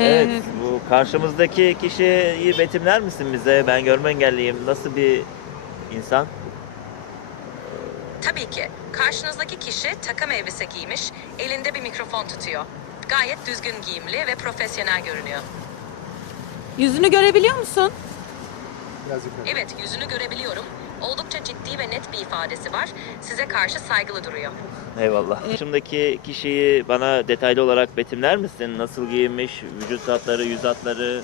Ee, Evet, bu karşımızdaki kişiyi betimler misin bize? Ben görme engelliyim. Nasıl bir insan? Tabii ki. Karşınızdaki kişi takım elbise giymiş, elinde bir mikrofon tutuyor. Gayet düzgün giyimli ve profesyonel görünüyor. Yüzünü görebiliyor musun? Biraz yukarı. Evet, yüzünü görebiliyorum. Oldukça ciddi ve net bir ifadesi var. Size karşı saygılı duruyor. Eyvallah. Karşımdaki kişiyi bana detaylı olarak betimler misin? Nasıl giyinmiş, vücut hatları, yüz hatları,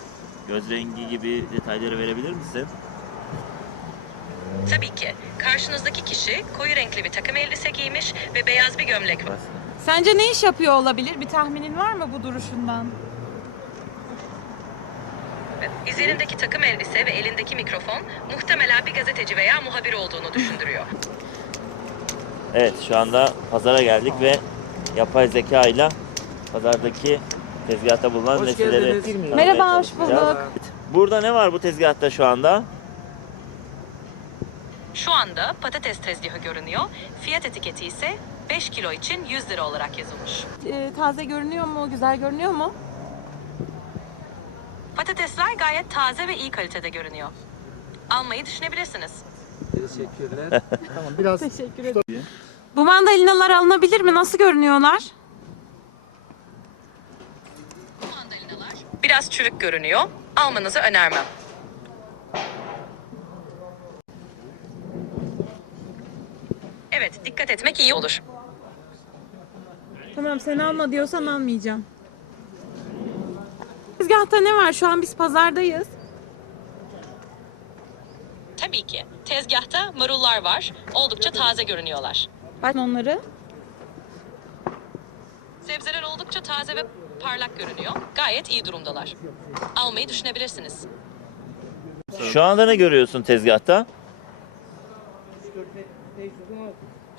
göz rengi gibi detayları verebilir misin? Tabii ki. Karşınızdaki kişi koyu renkli bir takım elbise giymiş ve beyaz bir gömlek var. Sence ne iş yapıyor olabilir? Bir tahminin var mı bu duruşundan? Üzerindeki takım elbise ve elindeki mikrofon muhtemelen bir gazeteci veya muhabir olduğunu düşündürüyor. Evet, şu anda pazara geldik ve yapay zeka ile pazardaki tezgahta bulunan Hoş nesneleri geldiniz. tanımaya Merhaba, hoş çalışacağız. bulduk. Burada ne var bu tezgahta şu anda? Şu anda patates tezgahı görünüyor. Fiyat etiketi ise 5 kilo için 100 lira olarak yazılmış. Ee, taze görünüyor mu? Güzel görünüyor mu? Patatesler gayet taze ve iyi kalitede görünüyor. Almayı düşünebilirsiniz. Teşekkürler. Tamam biraz Teşekkür ederim. Bu mandalinalar alınabilir mi? Nasıl görünüyorlar? Bu mandalinalar biraz çürük görünüyor. Almanızı önermem. Evet, dikkat etmek iyi olur. Tamam sen alma diyorsan almayacağım. Tezgahta ne var? Şu an biz pazardayız. Tabii ki. Tezgahta marullar var. Oldukça taze görünüyorlar. Bak onları. Sebzeler oldukça taze ve parlak görünüyor. Gayet iyi durumdalar. Almayı düşünebilirsiniz. Şu anda ne görüyorsun tezgahta?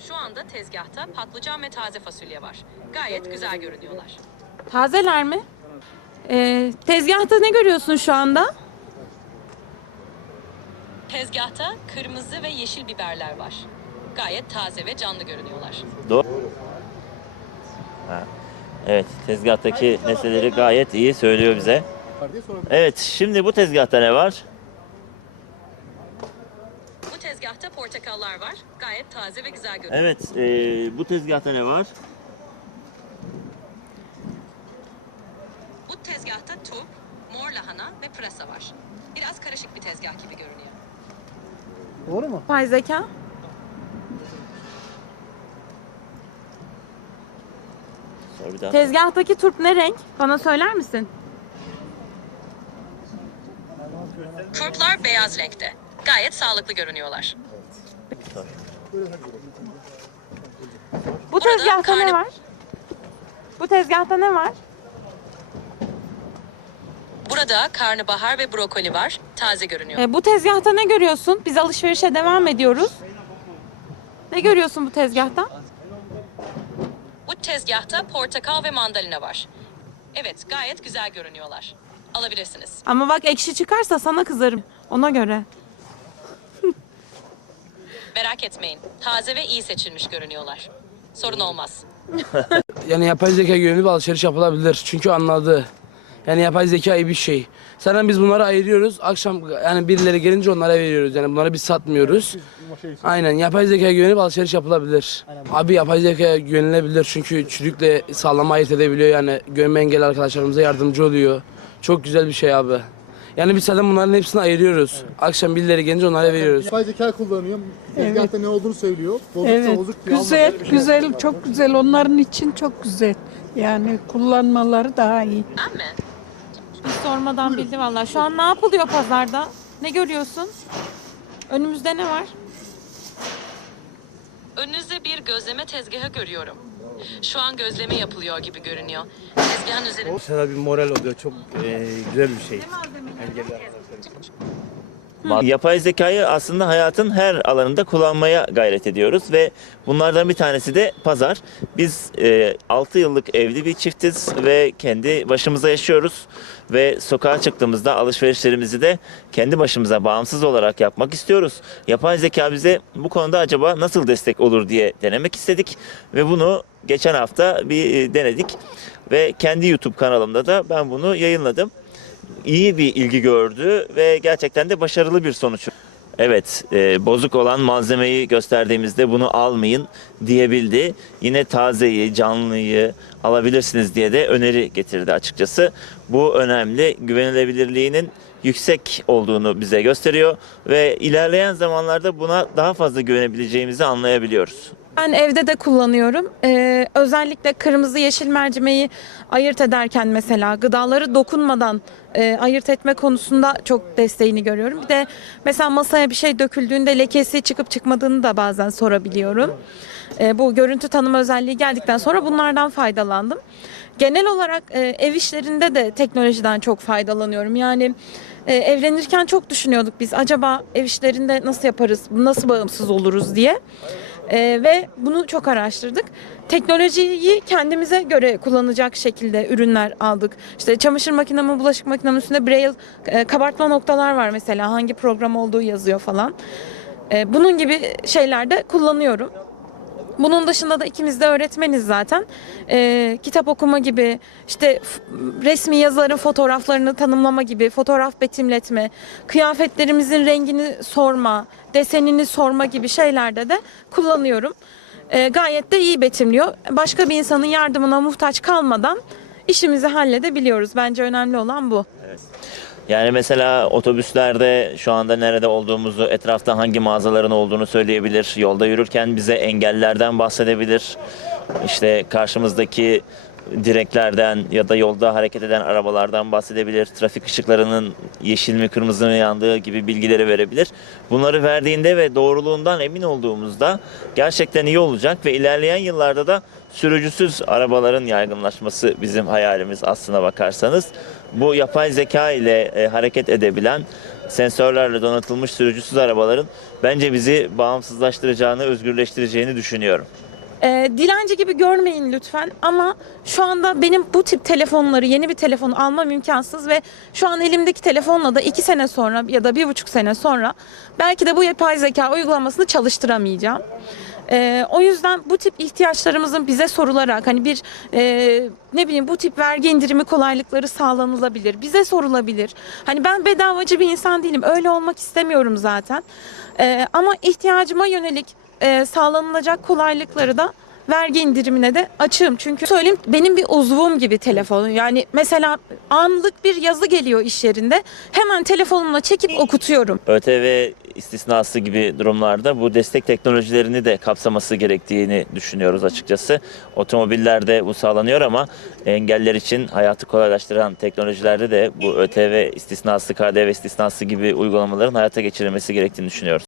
Şu anda tezgahta patlıcan ve taze fasulye var. Gayet güzel görünüyorlar. Tazeler mi? Ee, tezgahta ne görüyorsun şu anda? Tezgahta kırmızı ve yeşil biberler var. Gayet taze ve canlı görünüyorlar. Doğru. Ha. Evet, tezgahtaki nesneleri gayet iyi söylüyor bize. Evet, şimdi bu tezgahta ne var? Bu tezgahta portakallar var. Gayet taze ve güzel görünüyor. Evet, e, bu tezgahta ne var? Bu tezgahta turp, mor pırasa var. Biraz karışık bir tezgah gibi görünüyor. Doğru mu? Yapay zeka. Sor bir daha. Tezgahtaki turp ne renk? Bana söyler misin? Turplar beyaz renkte. Gayet sağlıklı görünüyorlar. Bu Burada tezgahta ne karne- var? Bu tezgahta ne var? Burada karnabahar ve brokoli var. Taze görünüyor. Ee, bu tezgahta ne görüyorsun? Biz alışverişe devam ediyoruz. Ne görüyorsun bu tezgahta? Bu tezgahta portakal ve mandalina var. Evet, gayet güzel görünüyorlar. Alabilirsiniz. Ama bak ekşi çıkarsa sana kızarım. Ona göre. Merak etmeyin. Taze ve iyi seçilmiş görünüyorlar. Sorun olmaz. Yani yapay zeka güvenli bir alışveriş yapılabilir. Çünkü anladı. Yani yapay zeka iyi bir şey. Zaten biz bunları ayırıyoruz. Akşam yani birileri gelince onlara veriyoruz. Yani bunları biz satmıyoruz. Şey, Aynen yapay zeka güvenli bir alışveriş yapılabilir. Abi yapay zeka güvenilebilir çünkü çürükle sağlama ayırt edebiliyor. Yani görme engelli arkadaşlarımıza yardımcı oluyor. Çok güzel bir şey abi. Yani biz zaten bunların hepsini ayırıyoruz. Akşam birileri gelince onlara veriyoruz. Yapay zeka kullanıyor. Tezgahta ne olduğunu söylüyor. Bozuksa Evet, bozuk diyor. güzel, almadı. güzel, çok güzel. Onların için çok güzel. Yani kullanmaları daha iyi. Mi? Hiç sormadan bildi valla. Şu an ne yapılıyor pazarda? Ne görüyorsun? Önümüzde ne var? Önünüzde bir gözleme tezgahı görüyorum. Şu an gözleme yapılıyor gibi görünüyor. Tezgahın üzerinde Mesela bir moral oluyor. Çok e, güzel bir şey. Yapay zekayı aslında hayatın her alanında kullanmaya gayret ediyoruz ve bunlardan bir tanesi de pazar. Biz e, 6 yıllık evli bir çiftiz ve kendi başımıza yaşıyoruz ve sokağa çıktığımızda alışverişlerimizi de kendi başımıza bağımsız olarak yapmak istiyoruz. Yapay zeka bize bu konuda acaba nasıl destek olur diye denemek istedik ve bunu geçen hafta bir e, denedik. ve kendi YouTube kanalımda da ben bunu yayınladım. İyi bir ilgi gördü ve gerçekten de başarılı bir sonuç. Evet, e, bozuk olan malzemeyi gösterdiğimizde bunu almayın diyebildi. Yine tazeyi, canlıyı alabilirsiniz diye de öneri getirdi açıkçası. Bu önemli. Güvenilebilirliğinin yüksek olduğunu bize gösteriyor ve ilerleyen zamanlarda buna daha fazla güvenebileceğimizi anlayabiliyoruz. Ben evde de kullanıyorum. Ee, özellikle kırmızı yeşil mercimeği ayırt ederken mesela gıdaları dokunmadan e, ayırt etme konusunda çok desteğini görüyorum. Bir de mesela masaya bir şey döküldüğünde lekesi çıkıp çıkmadığını da bazen sorabiliyorum. Ee, bu görüntü tanıma özelliği geldikten sonra bunlardan faydalandım. Genel olarak e, ev işlerinde de teknolojiden çok faydalanıyorum. Yani e, evlenirken çok düşünüyorduk biz acaba ev işlerinde nasıl yaparız, nasıl bağımsız oluruz diye. Ee, ve bunu çok araştırdık. Teknolojiyi kendimize göre kullanacak şekilde ürünler aldık. İşte çamaşır makinamı, bulaşık makinamın üstünde braille e, kabartma noktalar var mesela. Hangi program olduğu yazıyor falan. E, bunun gibi şeyler de kullanıyorum. Bunun dışında da ikimiz de öğretmeniz zaten. Ee, kitap okuma gibi, işte resmi yazarın fotoğraflarını tanımlama gibi, fotoğraf betimletme, kıyafetlerimizin rengini sorma, desenini sorma gibi şeylerde de kullanıyorum. Ee, gayet de iyi betimliyor. Başka bir insanın yardımına muhtaç kalmadan işimizi halledebiliyoruz. Bence önemli olan bu. Yani mesela otobüslerde şu anda nerede olduğumuzu, etrafta hangi mağazaların olduğunu söyleyebilir. Yolda yürürken bize engellerden bahsedebilir. İşte karşımızdaki direklerden ya da yolda hareket eden arabalardan bahsedebilir. Trafik ışıklarının yeşil mi kırmızı mı yandığı gibi bilgileri verebilir. Bunları verdiğinde ve doğruluğundan emin olduğumuzda gerçekten iyi olacak ve ilerleyen yıllarda da sürücüsüz arabaların yaygınlaşması bizim hayalimiz aslına bakarsanız. Bu yapay zeka ile e, hareket edebilen sensörlerle donatılmış sürücüsüz arabaların bence bizi bağımsızlaştıracağını, özgürleştireceğini düşünüyorum. Ee, dilenci gibi görmeyin lütfen ama şu anda benim bu tip telefonları yeni bir telefon almam imkansız ve şu an elimdeki telefonla da iki sene sonra ya da bir buçuk sene sonra belki de bu yapay zeka uygulamasını çalıştıramayacağım. Ee, o yüzden bu tip ihtiyaçlarımızın bize sorularak hani bir e, ne bileyim bu tip vergi indirimi kolaylıkları sağlanılabilir. Bize sorulabilir. Hani ben bedavacı bir insan değilim. Öyle olmak istemiyorum zaten. Ee, ama ihtiyacıma yönelik e, sağlanılacak kolaylıkları da vergi indirimine de açığım. Çünkü söyleyeyim benim bir uzvum gibi telefonu. Yani mesela anlık bir yazı geliyor iş yerinde. Hemen telefonumla çekip okutuyorum. ÖTV istisnası gibi durumlarda bu destek teknolojilerini de kapsaması gerektiğini düşünüyoruz açıkçası. Otomobillerde bu sağlanıyor ama engeller için hayatı kolaylaştıran teknolojilerde de bu ÖTV istisnası, KDV istisnası gibi uygulamaların hayata geçirilmesi gerektiğini düşünüyoruz.